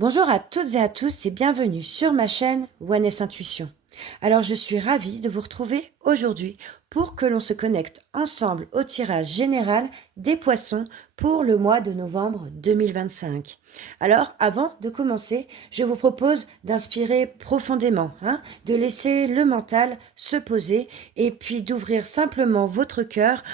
Bonjour à toutes et à tous et bienvenue sur ma chaîne Oneness Intuition. Alors je suis ravie de vous retrouver aujourd'hui pour que l'on se connecte ensemble au tirage général des poissons pour le mois de novembre 2025. Alors avant de commencer, je vous propose d'inspirer profondément, de laisser le mental se poser et puis d'ouvrir simplement votre cœur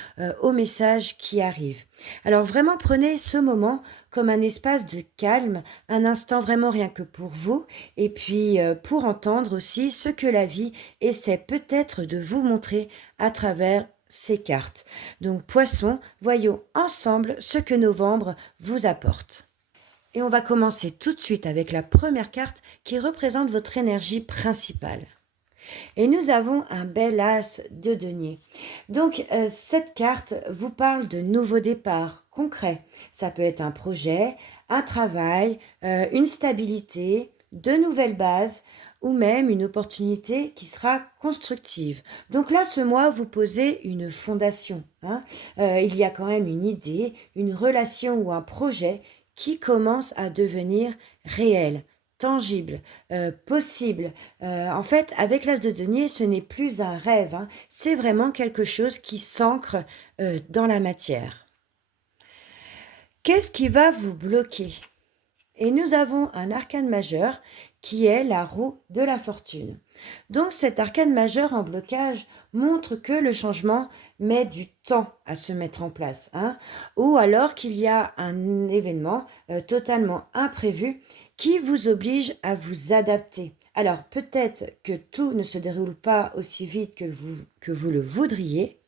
au message qui arrive. Alors vraiment prenez ce moment comme un espace de calme, un instant vraiment rien que pour vous, et puis pour entendre aussi ce que la vie essaie peut-être de vous montrer à travers ces cartes. Donc poisson, voyons ensemble ce que novembre vous apporte. Et on va commencer tout de suite avec la première carte qui représente votre énergie principale. Et nous avons un bel as de denier. Donc cette carte vous parle de nouveaux départs concrets. Ça peut être un projet, un travail, une stabilité, de nouvelles bases ou même une opportunité qui sera constructive. Donc là, ce mois, vous posez une fondation. Il y a quand même une idée, une relation ou un projet qui commence à devenir réel, tangible, possible. En fait, avec l'as de denier, ce n'est plus un rêve, c'est vraiment quelque chose qui s'ancre dans la matière. Qu'est-ce qui va vous bloquer? Et nous avons un arcane majeur qui est la roue de la fortune. Donc cet arcane majeur en blocage montre que le changement met du temps à se mettre en place, ou alors qu'il y a un événement totalement imprévu qui vous oblige à vous adapter. Alors peut-être que tout ne se déroule pas aussi vite que vous le voudriez,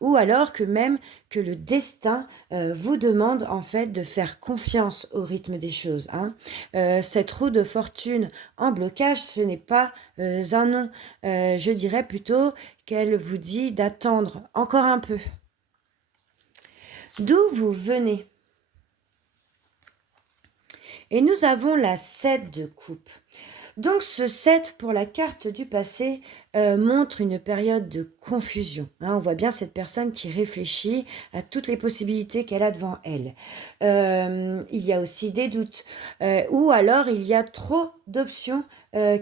ou alors que même que le destin vous demande en fait de faire confiance au rythme des choses. Cette roue de fortune en blocage, ce n'est pas un non. Je dirais plutôt qu'elle vous dit d'attendre encore un peu. D'où vous venez? Et nous avons la 7 de coupe. Donc ce 7 pour la carte du passé montre une période de confusion. On voit bien cette personne qui réfléchit à toutes les possibilités qu'elle a devant elle. Il y a aussi des doutes. Ou alors il y a trop d'options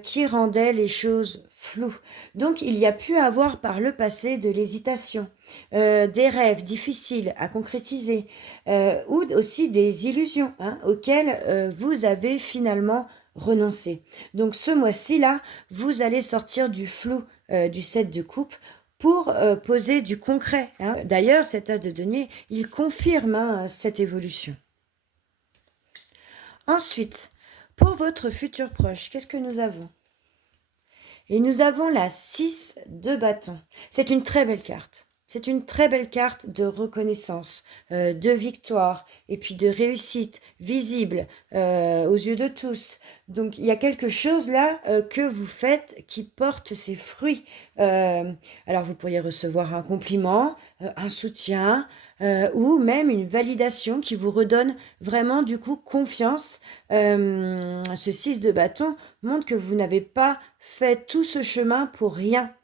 qui rendaient les choses floues. Donc il y a pu avoir par le passé de l'hésitation, des rêves difficiles à concrétiser, ou aussi des illusions auxquelles vous avez finalement renoncer. Donc ce mois-ci là, vous allez sortir du flou du 7 de coupe pour poser du concret. D'ailleurs, cet as de denier, il confirme cette évolution. Ensuite, pour votre futur proche, qu'est-ce que nous avons? Et nous avons la 6 de bâton. C'est une très belle carte. C'est une très belle carte de reconnaissance, de victoire et puis de réussite visible aux yeux de tous. Donc il y a quelque chose là que vous faites qui porte ses fruits. Alors vous pourriez recevoir un compliment, un soutien ou même une validation qui vous redonne vraiment du coup confiance. Ce 6 de bâton montre que vous n'avez pas fait tout ce chemin pour rien.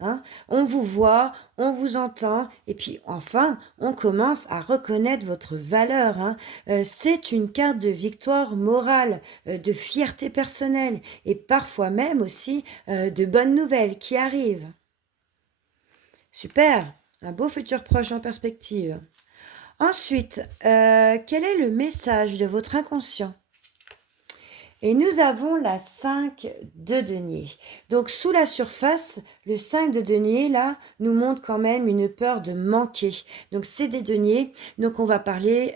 On vous voit, on vous entend, et puis enfin, on commence à reconnaître votre valeur. C'est une carte de victoire morale, de fierté personnelle, et parfois même aussi de bonnes nouvelles qui arrivent. Super, un beau futur proche en perspective. Ensuite, quel est le message de votre inconscient? Et nous avons la 5 de denier. Donc sous la surface, le 5 de denier, là, nous montre quand même une peur de manquer. Donc c'est des deniers. Donc on va parler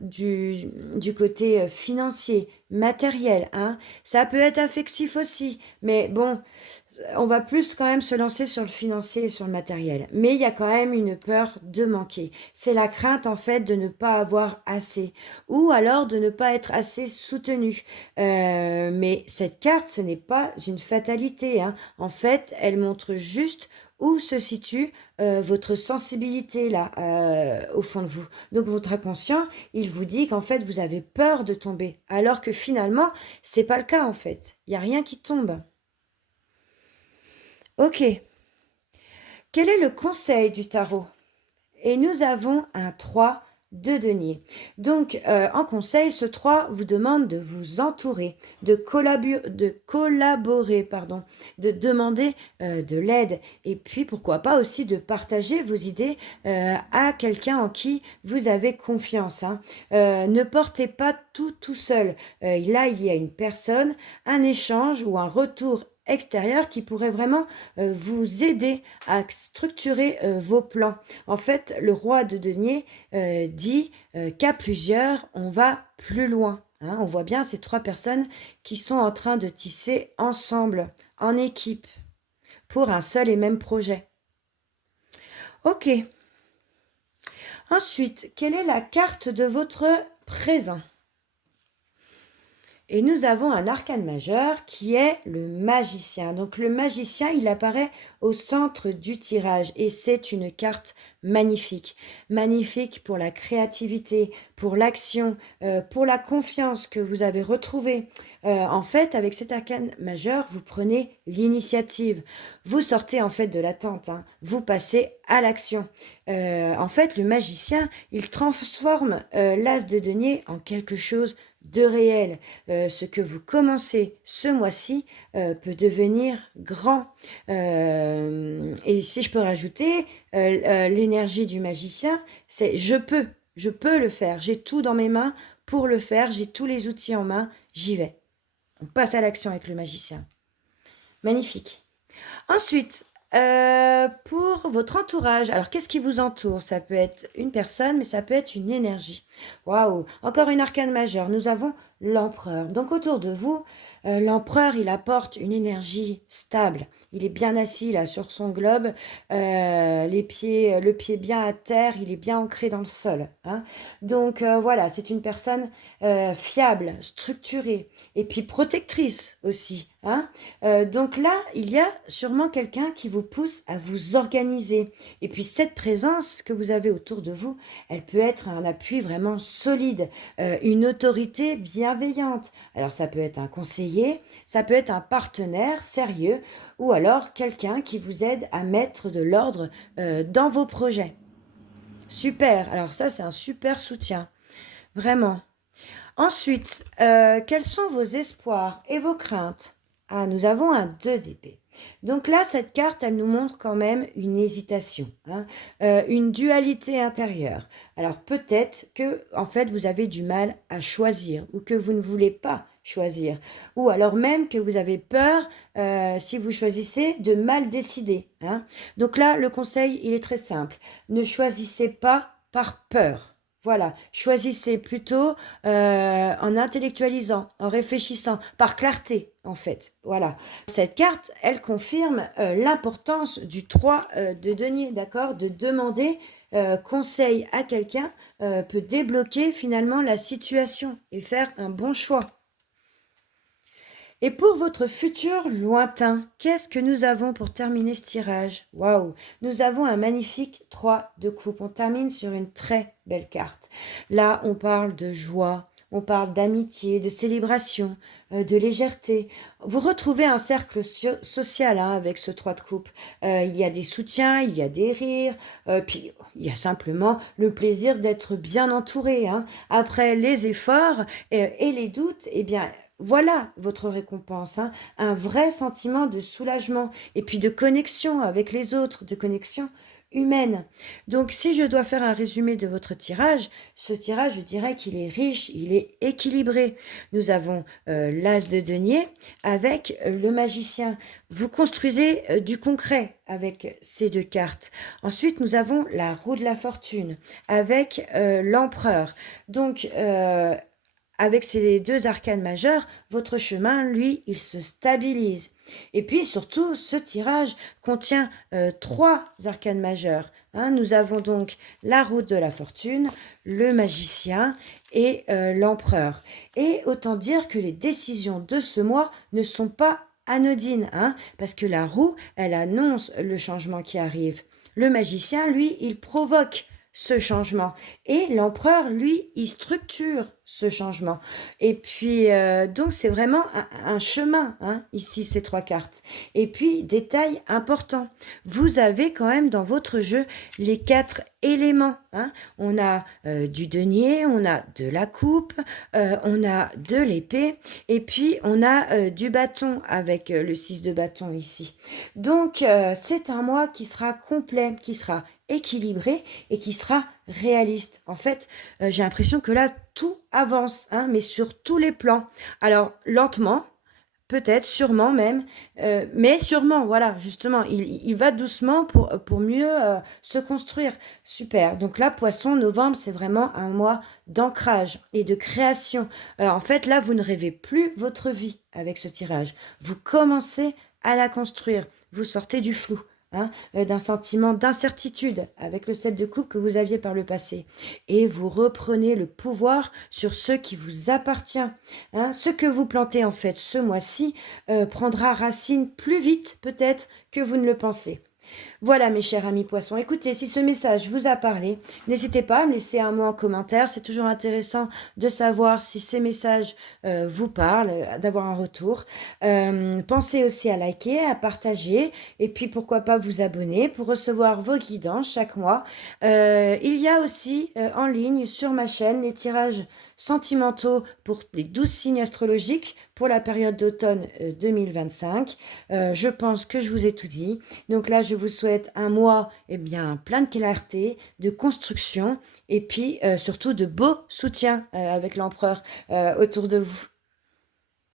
du côté financier, matériel. Ça peut être affectif aussi. Mais bon, on va plus quand même se lancer sur le financier et sur le matériel. Mais il y a quand même une peur de manquer. C'est la crainte en fait de ne pas avoir assez. Ou alors de ne pas être assez soutenu. Mais cette carte, ce n'est pas une fatalité. En fait, elle montre juste où se situe votre sensibilité là, au fond de vous. Donc votre inconscient, il vous dit qu'en fait, vous avez peur de tomber. Alors que finalement, c'est pas le cas en fait. Il n'y a rien qui tombe. Ok. Quel est le conseil du tarot? Et nous avons un 3 de denier. Donc, en conseil, ce 3 vous demande de vous entourer, de collaborer, pardon, de demander de l'aide et puis pourquoi pas aussi de partager vos idées à quelqu'un en qui vous avez confiance, hein. Ne portez pas tout seul. Là, il y a une personne, un échange ou un retour extérieur qui pourrait vraiment vous aider à structurer vos plans. En fait, le roi de denier dit qu'à plusieurs, on va plus loin, hein. On voit bien ces 3 personnes qui sont en train de tisser ensemble, en équipe, pour un seul et même projet. Ok. Ensuite, quelle est la carte de votre présent? Et nous avons un arcane majeur qui est le magicien. Donc le magicien, il apparaît au centre du tirage et c'est une carte magnifique. Magnifique pour la créativité, pour l'action, pour la confiance que vous avez retrouvée. En fait, avec cet arcane majeur, vous prenez l'initiative. Vous sortez en fait de l'attente, hein. Vous passez à l'action. En fait, le magicien, il transforme l'as de denier en quelque chose de réel. Ce que vous commencez ce mois-ci peut devenir grand. Et si je peux rajouter, l'énergie du magicien, c'est je peux le faire, j'ai tout dans mes mains pour le faire, j'ai tous les outils en main, j'y vais. On passe à l'action avec le magicien. Magnifique. Ensuite, pour votre entourage, alors qu'est-ce qui vous entoure? Ça peut être une personne, mais ça peut être une énergie. Waouh! Encore une arcane majeure. Nous avons l'empereur. Donc autour de vous, l'empereur, il apporte une énergie stable. Il est bien assis là sur son globe, le pied bien à terre, il est bien ancré dans le sol, hein. Donc voilà, c'est une personne fiable, structurée et puis protectrice aussi, hein. Donc là, il y a sûrement quelqu'un qui vous pousse à vous organiser. Et puis cette présence que vous avez autour de vous, elle peut être un appui vraiment solide, une autorité bienveillante. Alors ça peut être un conseiller, ça peut être un partenaire sérieux, ou alors quelqu'un qui vous aide à mettre de l'ordre dans vos projets. Super, alors ça c'est un super soutien, vraiment. Ensuite, quels sont vos espoirs et vos craintes? Ah, nous avons un 2 d'épée. Donc là, cette carte, elle nous montre quand même une hésitation, hein, une dualité intérieure. Alors peut-être que, en fait, vous avez du mal à choisir ou que vous ne voulez pas choisir. Ou alors même que vous avez peur, si vous choisissez, de mal décider, hein. Donc là, le conseil, il est très simple. Ne choisissez pas par peur. Voilà, choisissez plutôt en intellectualisant, en réfléchissant, par clarté en fait. Voilà. Cette carte, elle confirme l'importance du 3 de denier, d'accord? De demander conseil à quelqu'un peut débloquer finalement la situation et faire un bon choix. Et pour votre futur lointain, qu'est-ce que nous avons pour terminer ce tirage? Waouh! Nous avons un magnifique 3 de coupe. On termine sur une très belle carte. Là, on parle de joie, on parle d'amitié, de célébration, de légèreté. Vous retrouvez un cercle social hein, avec ce 3 de coupe. Il y a des soutiens, il y a des rires, puis il y a simplement le plaisir d'être bien entouré, hein. Après les efforts et les doutes, eh bien, voilà votre récompense, hein, un vrai sentiment de soulagement et puis de connexion avec les autres, de connexion humaine. Donc si je dois faire un résumé de votre tirage, ce tirage, je dirais qu'il est riche, il est équilibré. Nous avons l'as de denier avec le magicien. Vous construisez du concret avec ces 2 cartes. Ensuite, nous avons la roue de la fortune avec l'empereur. Donc, avec ces 2 arcanes majeures, votre chemin, lui, il se stabilise. Et puis surtout, ce tirage contient 3 arcanes majeures, hein. Nous avons donc la route de la fortune, le magicien et l'empereur. Et autant dire que les décisions de ce mois ne sont pas anodines, hein, parce que la roue, elle annonce le changement qui arrive. Le magicien, lui, il provoque ce changement. Et l'empereur, lui, il structure ce changement. Et puis, donc, c'est vraiment un chemin, hein, ici, ces 3 cartes. Et puis, détail important, vous avez quand même dans votre jeu les 4 éléments, hein. On a du denier, on a de la coupe, on a de l'épée, et puis on a du bâton avec le 6 de bâton ici. Donc, c'est un mois qui sera complet, qui sera équilibré et qui sera réaliste. En fait, j'ai l'impression que là, tout avance, hein, mais sur tous les plans. Alors, lentement, peut-être, sûrement même, mais sûrement, voilà, justement, il va doucement pour mieux se construire. Super. Donc là, Poisson, novembre, c'est vraiment un mois d'ancrage et de création. En fait, là, vous ne rêvez plus votre vie avec ce tirage. Vous commencez à la construire. Vous sortez du flou, hein, d'un sentiment d'incertitude avec le 7 de coupe que vous aviez par le passé. Et vous reprenez le pouvoir sur ce qui vous appartient. Hein. Ce que vous plantez en fait ce mois-ci prendra racine plus vite peut-être que vous ne le pensez. Voilà mes chers amis poissons, écoutez, si ce message vous a parlé, n'hésitez pas à me laisser un mot en commentaire, c'est toujours intéressant de savoir si ces messages vous parlent, d'avoir un retour. Pensez aussi à liker, à partager, et puis pourquoi pas vous abonner pour recevoir vos guidances chaque mois. Il y a aussi en ligne sur ma chaîne les tirages sentimentaux pour les 12 signes astrologiques pour la période d'automne 2025. Je pense que je vous ai tout dit. Donc là, je vous souhaite un mois bien, plein de clarté, de construction et puis surtout de beaux soutiens avec l'empereur autour de vous.